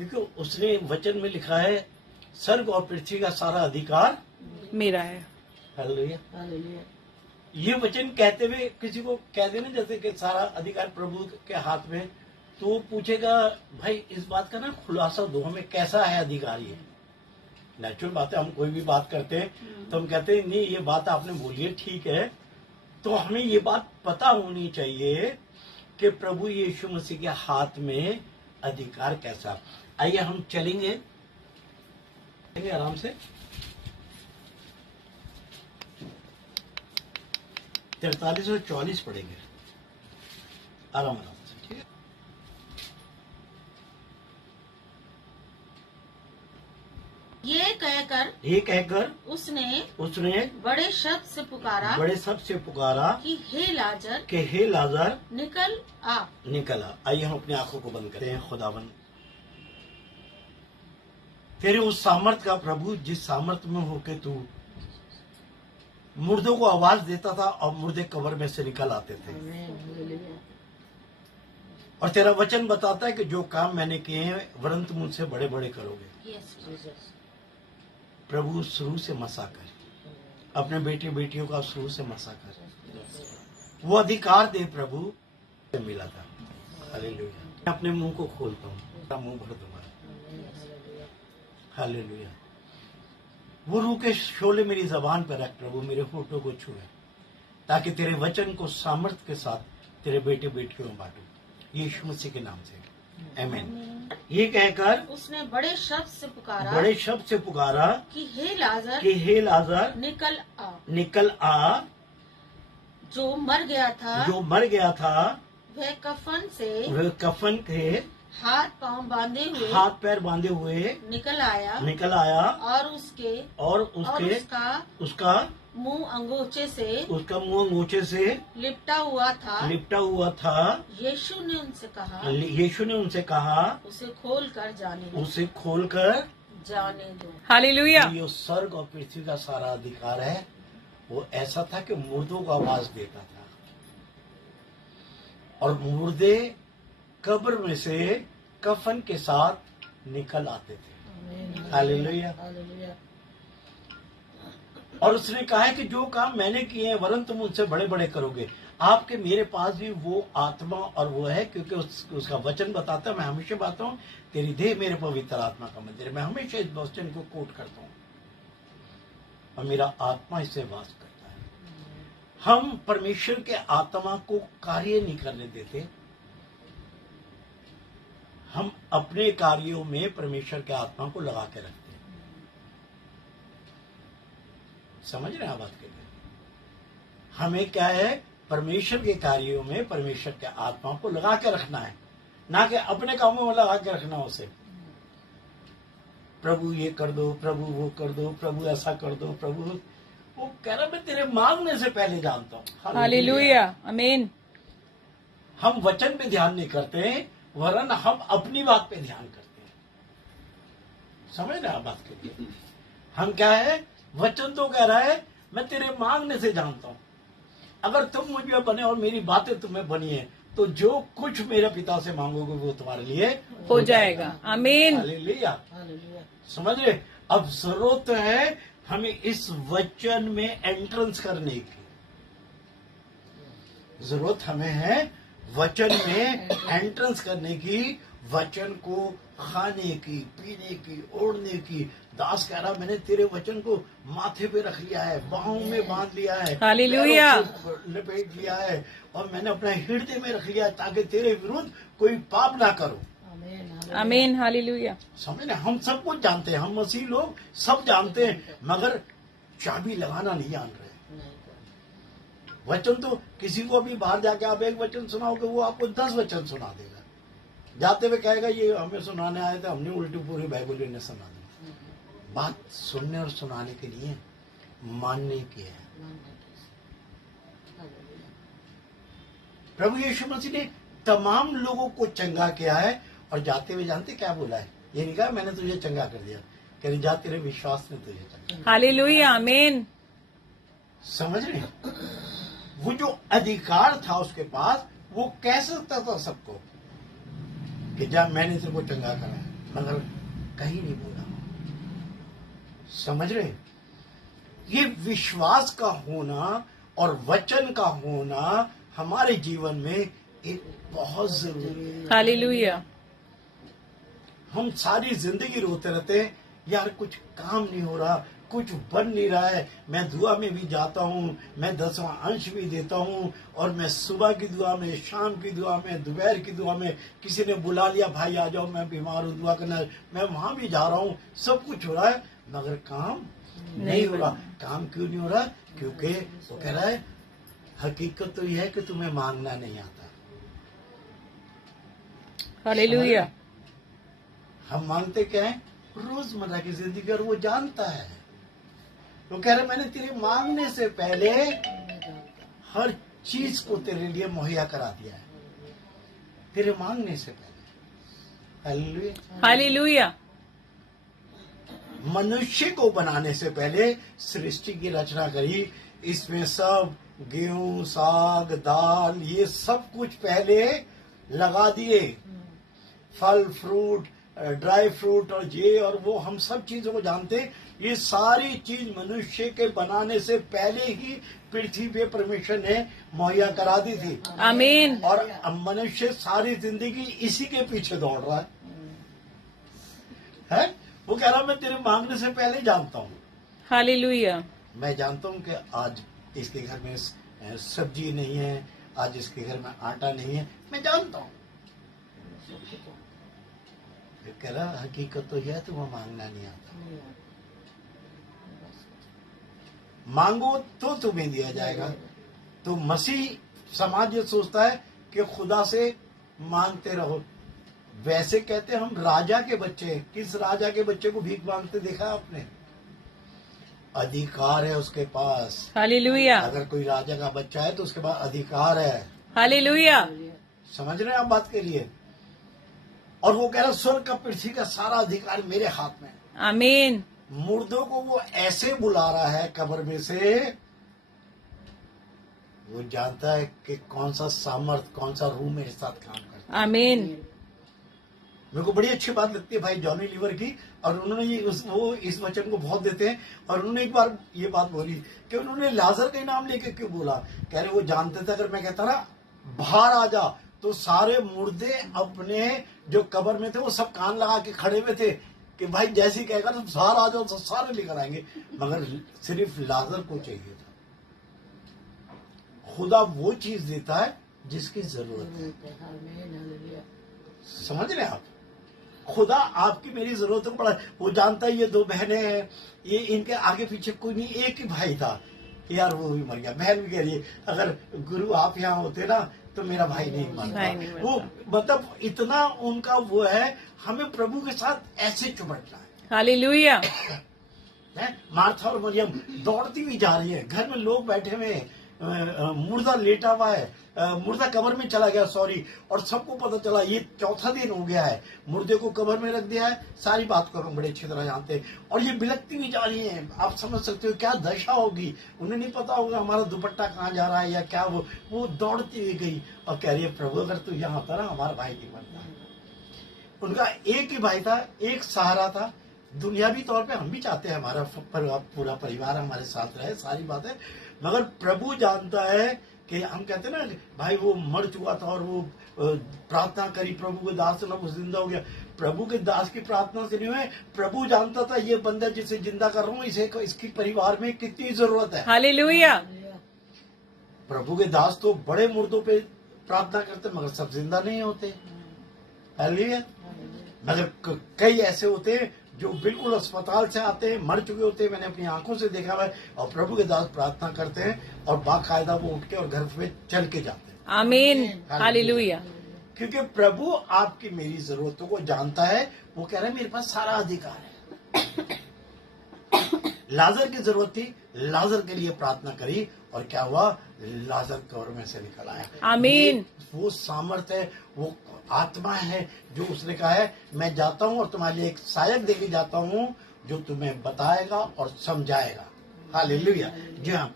क्योंकि उसने वचन में लिखा है स्वर्ग और पृथ्वी का सारा अधिकार मेरा है। हालेलुया। हालेलुया। ये वचन कहते हुए किसी को कह देना जैसे कि सारा अधिकार प्रभु के हाथ में, तो वो पूछेगा भाई इस बात का ना खुलासा दो, हमें कैसा है अधिकार। ये नेचुरल बात है, हम कोई भी बात करते हैं तो हम कहते हैं नहीं ये बात आपने बोली है ठीक है, तो हमें ये बात पता होनी चाहिए कि प्रभु यीशु मसीह के हाथ में अधिकार कैसा। आइए हम चलेंगे आराम से 43 और 44 पढ़ेंगे आराम से, ठीक है। ये कहकर उसने बड़े शब्द से पुकारा बड़े शब्द से पुकारा कि हे लाजर कि हे लाजर निकल आ। निकला। आइए हम अपनी आंखों को बंद करते हैं। खुदावन तेरे उस सामर्थ का प्रभु जिस सामर्थ में होके तू मुर्दों को आवाज देता था और मुर्दे कब्र में से निकल आते थे, और तेरा वचन बताता है कि जो काम मैंने किए हैं वरन तुम मुझसे बड़े बड़े करोगे। प्रभु शुरू से मसा कर, अपने बेटे बेटियों का शुरू से मसा कर, वो अधिकार दे प्रभु से मिला था। हालेलुया। मैं अपने मुंह को खोलता हूँ, मेरा मुंह भर दूंगा। हालेलुया। वो रूह के शोले मेरी जबान पर रख प्रभु, मेरे होठों को छुए, ताकि तेरे वचन को सामर्थ्य के साथ तेरे बेटे बेटियों में बांटू, यीशु मसीह के नाम से आमीन। ये कहकर उसने बड़े शब्द से पुकारा कि हे लाजर निकल आ। निकल आ। जो मर गया था वह कफन के हाथ पैर बांधे हुए निकल आया और उसका मुंह अंगोछे से लिपटा हुआ था। यीशु ने उनसे कहा उसे खोल कर जाने दो। हालेलुया। जो स्वर्ग और पृथ्वी का सारा अधिकार है वो ऐसा था कि मुर्दों को आवाज देता था और मुर्दे कब्र में से कफन के साथ निकल आते थे। हालेलुया। और उसने कहा है कि जो काम मैंने किए हैं वरन तुम मुझसे बड़े बड़े करोगे। आपके मेरे पास भी वो आत्मा और वो है, क्योंकि उसका वचन बताता है। मैं हमेशा बताता हूँ तेरी देह मेरे पवित्र आत्मा का मंदिर है। मैं हमेशा इस वचन को कोट करता हूँ और मेरा आत्मा इससे वास करता है। हम परमेश्वर के आत्मा को कार्य नहीं करने देते, हम अपने कार्यों में परमेश्वर के आत्मा को लगा के रखते हैं। समझ रहे हैं बात के लिए? हमें क्या है, परमेश्वर के कार्यों में परमेश्वर के आत्मा को लगा के रखना है, ना कि अपने कामों में लगा के रखना उसे। प्रभु ये कर दो, प्रभु वो कर दो, प्रभु ऐसा कर दो, प्रभु वो कह रहा मैं तेरे मांगने से पहले जानता हूँ। हालेलुया। आमीन। हम वचन पे ध्यान नहीं करते वरन हम अपनी बात पे ध्यान करते हैं। समझ रहे हैं बात के लिए? हम क्या है, वचन तो कह रहा है मैं तेरे मांगने से जानता हूं। अगर तुम मुझ में बने और मेरी बातें तुम्हें बनी है तो जो कुछ मेरे पिता से मांगोगे वो तुम्हारे लिए हो जाएगा। आमीन। हालेलुया। समझ रहे? अब जरूरत है हमें इस वचन में एंट्रेंस करने की। जरूरत हमें है वचन में एंट्रेंस करने की, वचन को खाने की, पीने की, ओढ़ने की। दास कह रहा मैंने तेरे वचन को माथे पे रख लिया है, बाहों में बांध लिया है, हालेलुया, लपेट लिया है और मैंने अपने हृदय में रख लिया है ताकि तेरे विरुद्ध कोई पाप ना करो। आमीन। हालेलुया। समझ रहे? हम सब कुछ जानते हैं, हम मसीह लोग सब जानते हैं, मगर चाबी लगाना नहीं जान रहे। वचन तो किसी को भी बाहर जाके आप एक वचन सुनाओगे वो आपको 10 वचन सुना देगा। जाते हुए कहेगा ये हमें सुनाने आए थे, हमने उल्टी पूरी बाइबल ने सुना दी। बात सुनने और सुनाने के लिए, मानने की है। प्रभु यीशु मसीह ने तमाम लोगों को चंगा किया है और जाते हुए जानते क्या बोला है? ये नहीं कहा मैंने तुझे चंगा कर दिया, कह रही जा तेरे विश्वास ने तुझे चंगा। हालेलुया। आमीन। समझ रहे? वो जो अधिकार था उसके पास, वो कह सकता था सबको कि जा मैंने तेरे को चंगा करा है। मगर कहीं नहीं बोला। समझ रहे? ये विश्वास का होना और वचन का होना हमारे जीवन में एक बहुत जरूरी है। हालेलुया। हम सारी जिंदगी रोते रहते हैं, यार कुछ काम नहीं हो रहा, कुछ बन नहीं रहा है। मैं दुआ में भी जाता हूँ, मैं 10वां अंश भी देता हूँ, और मैं सुबह की दुआ में, शाम की दुआ में, दोपहर की दुआ में, किसी ने बुला लिया, भाई आ जाओ मैं बीमार हूँ दुआ करना, मैं वहां भी जा रहा हूँ, सब कुछ हो रहा है, मगर काम नहीं हो रहा। काम क्यों नहीं हो रहा? क्योंकि वो कह रहा है हकीकत तो यह है कि तुम्हें मांगना नहीं आता। हालेलुया। हम मांगते क्या है? रोजमर्रा की जिंदगी, और वो जानता है। वो कह रहे मैंने तेरे मांगने से पहले हर चीज को तेरे लिए मुहैया करा दिया है, तेरे मांगने से पहले। हालेलुया। हालेलुया। मनुष्य को बनाने से पहले सृष्टि की रचना करी, इसमें सब गेहूं, साग, दाल, ये सब कुछ पहले लगा दिए, फल फ्रूट, ड्राई फ्रूट और ये और वो, हम सब चीजों को जानते हैं। ये सारी चीज मनुष्य के बनाने से पहले ही पृथ्वी पे परमेश्वर ने मुहैया करा दी थी। आमीन। और अब मनुष्य सारी जिंदगी इसी के पीछे दौड़ रहा है? वो कह रहा मैं तेरे मांगने से पहले जानता हूँ। हालेलुया। मैं जानता हूँ कि आज इसके घर में सब्जी नहीं है, आज इसके घर में आटा नहीं है, मैं जानता हूँ। कह रहा हकीकत तो यह है, तुम्हें मांगना नहीं आता। मांगो तो तुम्हें दिया जाएगा। तो मसीह समाज ये सोचता है कि खुदा से मांगते रहो। वैसे कहते हम राजा के बच्चे। किस राजा के बच्चे को भीख मांगते देखा आपने? अधिकार है उसके पास। हालेलुया। अगर कोई राजा का बच्चा है तो उसके पास अधिकार है। हालेलुया। समझ रहे हैं आप बात के लिए? और वो कह रहा स्वर्ग का, पृथ्वी का सारा अधिकार मेरे हाथ में। आमीन। मुर्दों को वो ऐसे बुला रहा है कब्र में से, वो जानता है कि कौन सा सामर्थ, कौन सा रूह मेरे साथ काम करता है। आमीन। मेरे को बड़ी अच्छी बात लगती है भाई जॉनी लीवर की, और उन्होंने ये वो इस वचन को बहुत देते हैं। और उन्होंने एक बार ये बात बोली कि उन्होंने लाजर का नाम लेके क्यों बोला? कह रहे वो जानते थे अगर मैं कहता ना बाहर आ जा, तो सारे मुर्दे अपने जो कब्र में थे वो सब कान लगा के खड़े हुए थे कि भाई जैसे कहेगा तो बाहर आ जाओ तो सारे लेकर आएंगे। मगर सिर्फ लाजर को चाहिए था। खुदा वो चीज देता है जिसकी जरूरत है। समझ रहे आप? खुदा आपकी मेरी जरूरतों को बड़ा, वो जानता है ये दो बहनें हैं, ये इनके आगे पीछे कोई नहीं, एक ही भाई था यार, वो भी मर गया। बहन भी कह रही है अगर गुरु आप यहाँ होते ना तो मेरा भाई नहीं मरता। वो मतलब इतना उनका वो है। हमें प्रभु के साथ ऐसे चिपटना है। हालेलुया। मार्था और मरियम दौड़ती हुई जा रही है, घर में लोग बैठे हुए हैं, मुर्दा लेटा हुआ है, मुर्दा कब्र में चला गया, सॉरी, और सबको पता चला ये चौथा दिन हो गया है, मुर्दे को कब्र में रख दिया है। सारी बात को हम बड़े अच्छी तरह जानते हैं। और ये बिलकती हुई जा रही है। आप समझ सकते हो क्या दशा होगी। उन्हें नहीं पता होगा हमारा दुपट्टा कहाँ जा रहा है या क्या। वो दौड़ती हुई गई और कह रही है प्रभु अगर तू यहाँ होता ना हमारा भाई नहीं मरता। उनका एक ही भाई था, एक सहारा था। दुनियावी तौर पे हम भी चाहते हैं हमारा पूरा परिवार हमारे साथ रहे, सारी बातें, मगर प्रभु जानता है कि हम कहते हैं ना भाई वो मर चुका था और वो प्रार्थना करी प्रभु के दास से ना वो जिंदा हो गया। प्रभु के दास की प्रार्थना से नहीं हुए, प्रभु जानता था ये बंदा जिसे जिंदा कर रहा हूँ इसे इसकी परिवार में कितनी जरूरत है। हालेलुया। प्रभु के दास तो बड़े मुर्दों पे प्रार्थना करते मगर सब जिंदा नहीं होते। हालेलुया। मगर कई ऐसे होते हैं जो बिल्कुल अस्पताल से आते हैं, मर चुके होते हैं, मैंने अपनी आंखों से देखा हुआ है, और प्रभु के दास प्रार्थना करते हैं और बाकायदा वो उठ के और घर में चल के जाते हैं। आमीन। हालेलुया। क्योंकि प्रभु आपकी मेरी जरूरतों को जानता है। वो कह रहा है मेरे पास सारा अधिकार है। लाजर की जरूरत थी, लाजर के लिए प्रार्थना करी और क्या हुआ? लाजर कब्र में से निकल आया। आमीन। वो सामर्थ है, वो आत्मा है जो उसने कहा है मैं जाता हूँ और तुम्हारे लिए एक सहायक देके जाता हूँ जो तुम्हें बताएगा और समझाएगा। हालेलुया। जी हाँ,